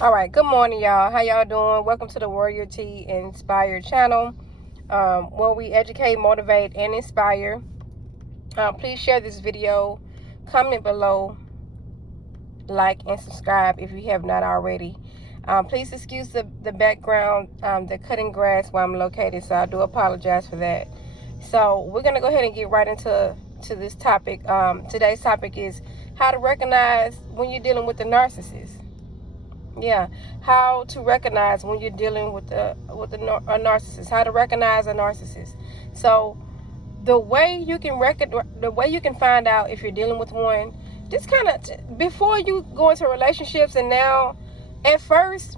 All right, good morning, y'all. How y'all doing? Welcome to the Warrior T Inspired channel, where we educate, motivate, and inspire. Please share this video, comment below, like, and subscribe if you have not already. Please excuse the background, the cutting grass where I'm located, so I do apologize for that. So we're going to go ahead and get right into this topic. Today's topic is how to recognize when you're dealing with the narcissist. Yeah, how to recognize when you're dealing with a narcissist. How to recognize a narcissist. So the way you can find out if you're dealing with one, just kind of before you go into relationships. And now, at first,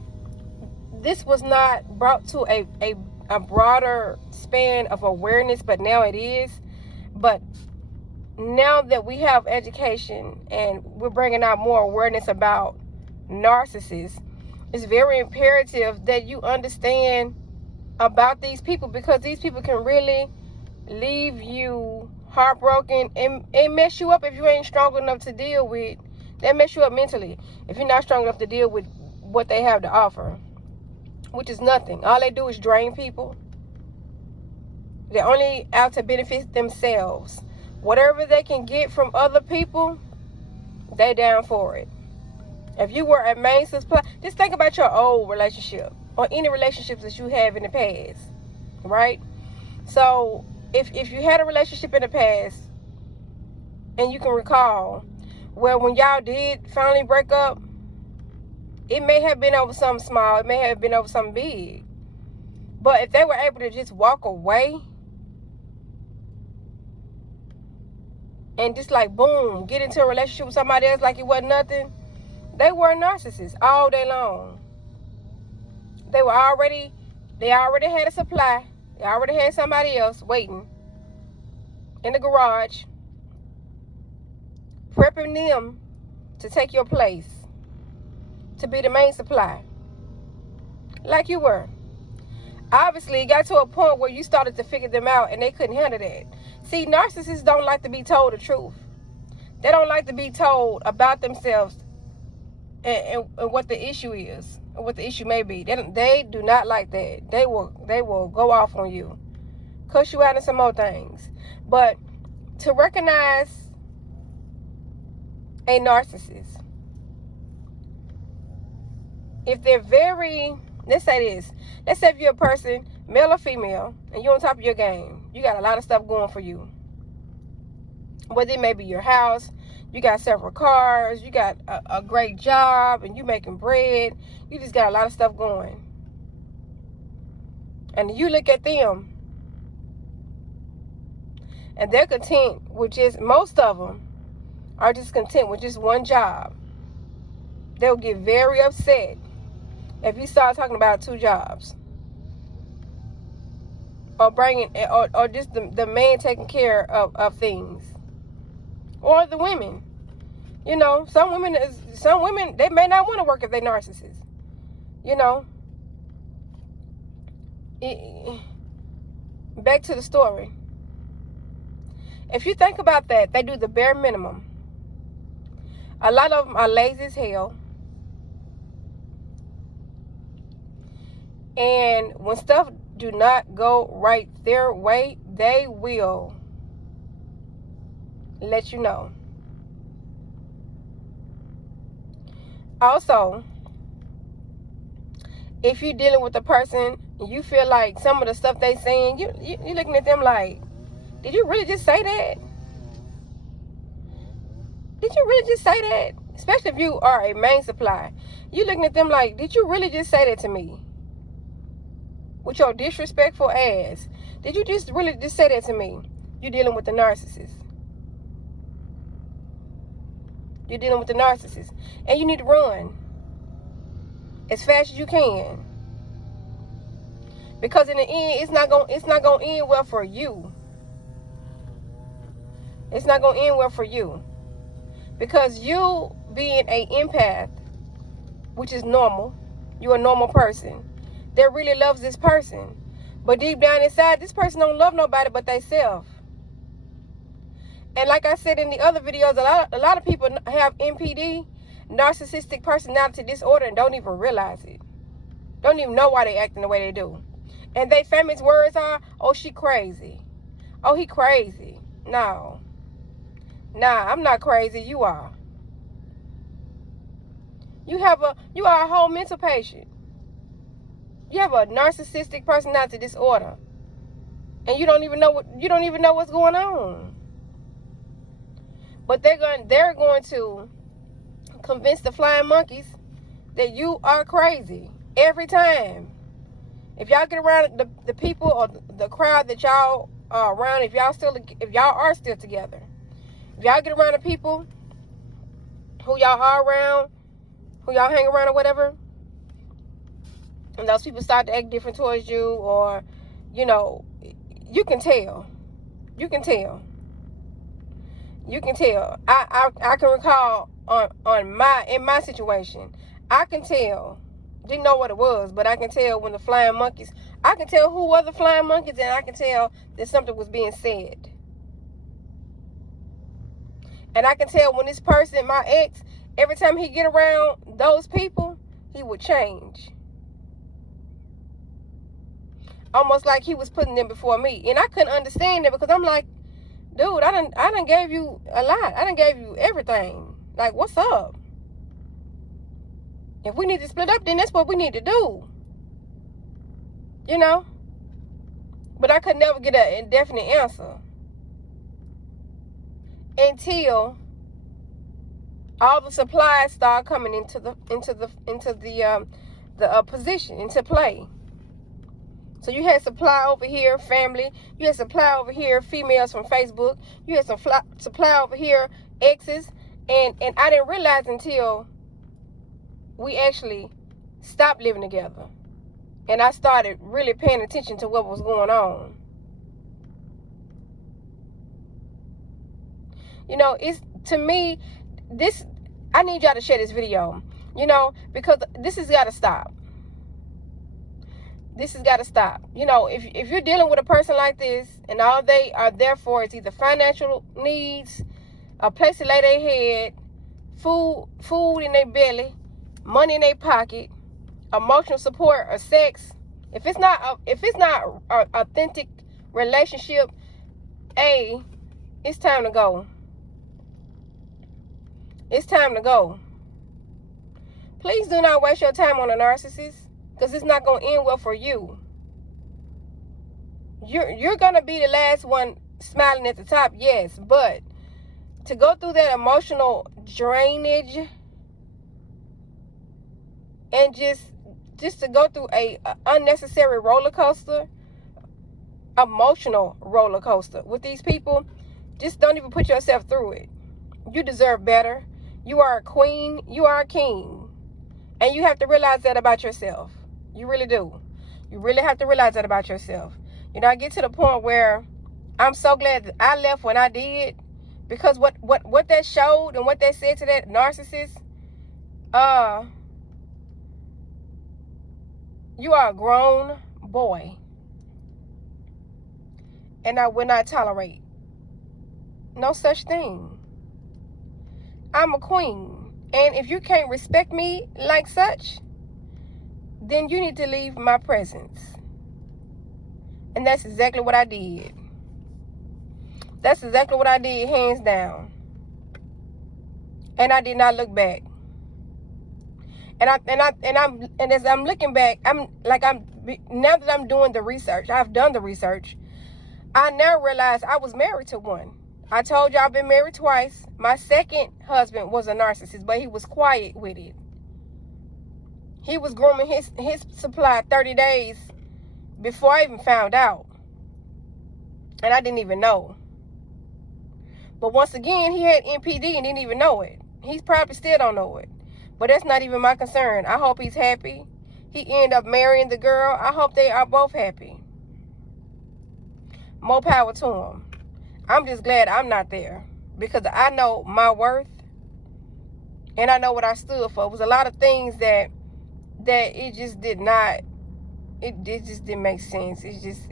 this was not brought to a broader span of awareness, but now it is. But now that we have education and we're bringing out more awareness about narcissists, it's very imperative that you understand about these people, because these people can really leave you heartbroken and mess you up if you ain't strong enough to deal with. They mess you up mentally if you're not strong enough to deal with what they have to offer, which is nothing. All they do is drain people. They're only out to benefit themselves. Whatever they can get from other people, they down for it. If you were a main supply, just think about your old relationship or any relationships that you have in the past, right? So if you had a relationship in the past and you can recall, well, when y'all did finally break up, it may have been over something small, it may have been over something big. But if they were able to just walk away and just like boom, get into a relationship with somebody else like it wasn't nothing, they were narcissists all day long. They already had a supply. They already had somebody else waiting in the garage, prepping them to take your place, to be the main supply, like you were. Obviously, it got to a point where you started to figure them out and they couldn't handle that. See, narcissists don't like to be told the truth. They don't like to be told about themselves and what the issue is, or what the issue may be. They do not like that. They will go off on you, cuss you out and some more things. But to recognize a narcissist, if they're very, let's say if you're a person, male or female, and you're on top of your game, you got a lot of stuff going for you. Whether it may be your house, you got several cars, you got a great job, and you making bread. You just got a lot of stuff going. And you look at them, and they're content with just, most of them are just content with just one job. They'll get very upset if you start talking about two jobs. Or just the man taking care of things. Or the women. You know, some women, they may not want to work if they're narcissists. You know. Back to the story. If you think about that, they do the bare minimum. A lot of them are lazy as hell. And when stuff do not go right their way, they will let you know. Also, if you're dealing with a person, you feel like some of the stuff they saying, you're looking at them like, did you really just say that? Did you really just say that? Especially if you are a main supply. You're looking at them like, did you really just say that to me? With your disrespectful ass. Did you really just say that to me? You're dealing with the narcissist. You're dealing with the narcissist. And you need to run as fast as you can. Because in the end, it's not gonna end well for you. It's not gonna end well for you. Because you being an empath, which is normal, you're a normal person that really loves this person. But deep down inside, this person don't love nobody but themselves. And like I said in the other videos, a lot of people have NPD. narcissistic personality disorder and don't even realize it. Don't even know why they acting the way they do. And they famous words are, oh, she crazy. Oh, he crazy. No. Nah, I'm not crazy. You are. You are a whole mental patient. You have a narcissistic personality disorder. And you don't even know what's going on. But they're going to convince the flying monkeys that you are crazy every time. If y'all get around the people or the crowd that y'all are around, if y'all are still together, if y'all get around the people who y'all are around, who y'all hang around or whatever, and those people start to act different towards you, or you know, you can tell. You can tell. I can recall in my situation, I can tell. Didn't know what it was, but I can tell when the flying monkeys, I can tell who were the flying monkeys, and I can tell that something was being said. And I can tell when this person, my ex, every time he get around those people, he would change. Almost like he was putting them before me. And I couldn't understand it because I'm like, dude, I done gave you a lot. I done gave you everything. Like, what's up? If we need to split up, then that's what we need to do. You know? But I could never get an indefinite answer until all the supplies start coming into the position, into play. So you had supply over here, family. You had supply over here, females from Facebook. You had some supply over here, exes. And I didn't realize until we actually stopped living together. And I started really paying attention to what was going on. You know, it's, to me, this, I need y'all to share this video, you know, because this has got to stop. This has got to stop. You know, if you're dealing with a person like this and all they are there for is either financial needs, a place to lay their head, food in their belly, money in their pocket, emotional support, or sex, if it's not an authentic relationship, it's time to go. It's time to go. Please do not waste your time on a narcissist, because it's not going to end well for you. You're going to be the last one smiling at the top, yes, but to go through that emotional drainage and just to go through a unnecessary roller coaster, emotional roller coaster with these people, just don't even put yourself through it. You deserve better. You are a queen. You are a king. And you have to realize that about yourself. You really do. You really have to realize that about yourself. You know, I get to the point where I'm so glad that I left when I did, because what that showed and what that said to that narcissist, you are a grown boy. And I will not tolerate no such thing. I'm a queen. And if you can't respect me like such, then you need to leave my presence. And that's exactly what I did. That's exactly what I did, hands down. And I did not look back. And as I'm looking back, now that I'm doing the research, I've done the research, I now realize I was married to one. I told you I've been married twice. My second husband was a narcissist, but he was quiet with it. He was grooming his supply 30 days before I even found out. And I didn't even know. But once again, he had NPD and didn't even know it. He probably still don't know it. But that's not even my concern. I hope he's happy. He ended up marrying the girl. I hope they are both happy. More power to him. I'm just glad I'm not there, because I know my worth and I know what I stood for. It was a lot of things that it just did not, it just didn't make sense. It's just,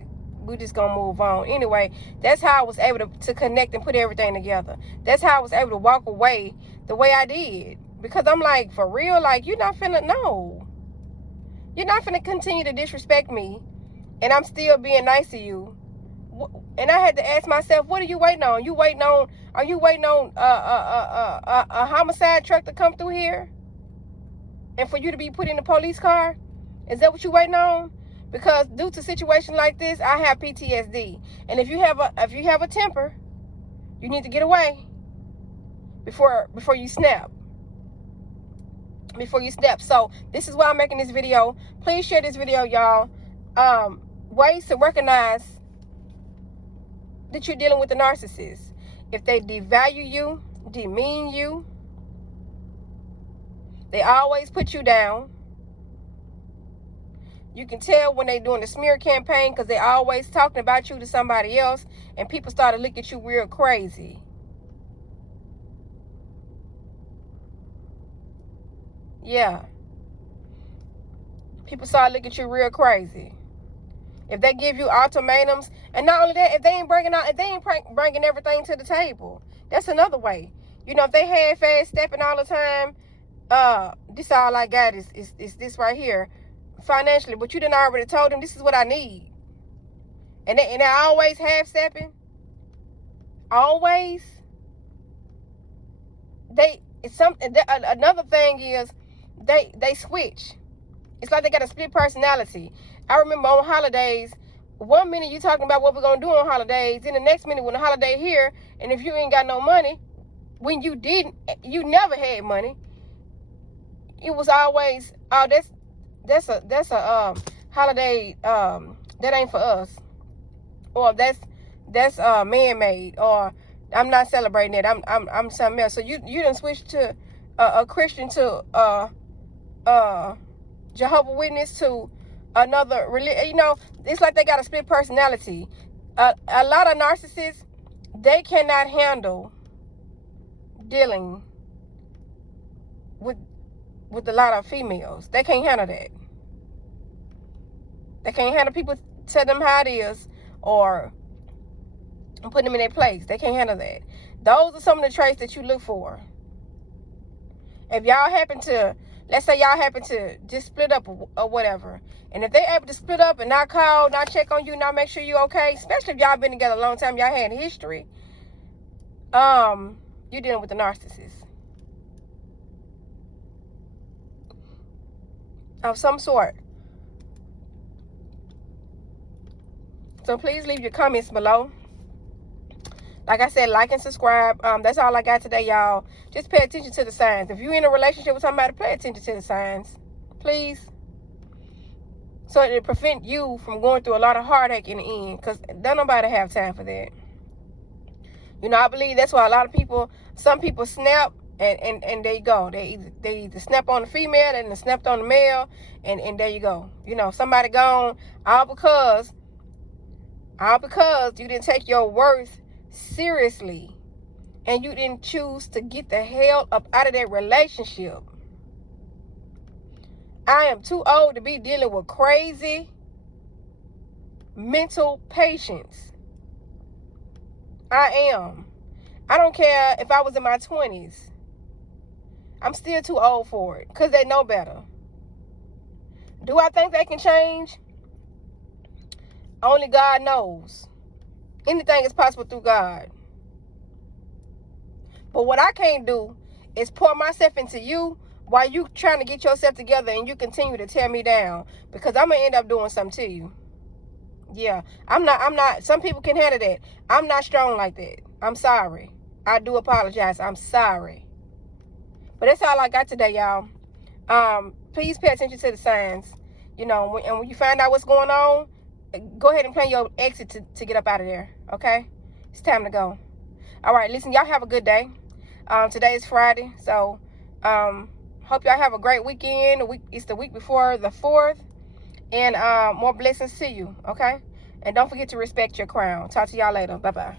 we just gonna move on. Anyway, that's how I was able to connect and put everything together. That's how I was able to walk away the way I did. Because I'm like, for real, like, you're not finna, no. You're not finna continue to disrespect me, and I'm still being nice to you. And I had to ask myself, what are you waiting on? Are you waiting on a homicide truck to come through here? And for you to be put in the police car? Is that what you waiting on? Because due to a situation like this, I have PTSD. And if you have a temper, you need to get away before you snap. Before you snap. So this is why I'm making this video. Please share this video, y'all. Ways to recognize that you're dealing with a narcissist. If they devalue you, demean you, they always put you down. You can tell when they're doing the smear campaign, because they're always talking about you to somebody else, and people start to look at you real crazy. Yeah. People start looking at you real crazy. If they give you ultimatums, and not only that, if they ain't bringing everything to the table, that's another way. You know, if they half-ass stepping all the time, this all I got is this right here, financially. But you done already told them this is what I need, and they always half-stepping. Always. Another thing is they switch. It's like they got a split personality. I remember on holidays, 1 minute you talking about what we're gonna do on holidays, then the next minute when the holiday here, and if you ain't got no money, when you never had money, it was always, oh, that's a holiday, that ain't for us, or that's man-made, or I'm not celebrating it. I'm something else. So you done switch to a Christian, to Jehovah's Witness, to another religion. You know, it's like they got a split personality. A lot of narcissists, they cannot handle dealing with a lot of females. They can't handle that. They can't handle people tell them how it is, or putting them in their place. They can't handle that. Those are some of the traits that you look for. If y'all happen to, let's say y'all happen to just split up or whatever, and if they able to split up and not call, not check on you, not make sure you okay, especially if y'all been together a long time, y'all had history, you're dealing with a narcissist of some sort. So please leave your comments below. Like I said, like and subscribe. That's all I got today, y'all. Just pay attention to the signs. If you're in a relationship with somebody, pay attention to the signs, please. So it prevent you from going through a lot of heartache in the end, because don't nobody have time for that. You know, I believe that's why a lot of people, some people snap, and there you go. They either snap on the female and then snapped on the male, and there you go. You know, somebody gone, all because you didn't take your worth seriously, and you didn't choose to get the hell up out of that relationship. I am too old to be dealing with crazy mental patients. I am. I don't care if I was in my 20s. I'm still too old for it, because they know better. Do I think they can change? Only God knows. Anything is possible through God. But what I can't do is pour myself into you while you trying to get yourself together, and you continue to tear me down, because I'm going to end up doing something to you. Yeah, I'm not, some people can handle that. I'm not strong like that. I'm sorry. I do apologize. I'm sorry. But that's all I got today, y'all. Please pay attention to the signs. You know, and when you find out what's going on, go ahead and plan your exit to get up out of there, okay? It's time to go. All right, listen, y'all have a good day. Today is Friday, so hope y'all have a great weekend. It's the week before the 4th, and more blessings to you, okay? And don't forget to respect your crown. Talk to y'all later. Bye-bye.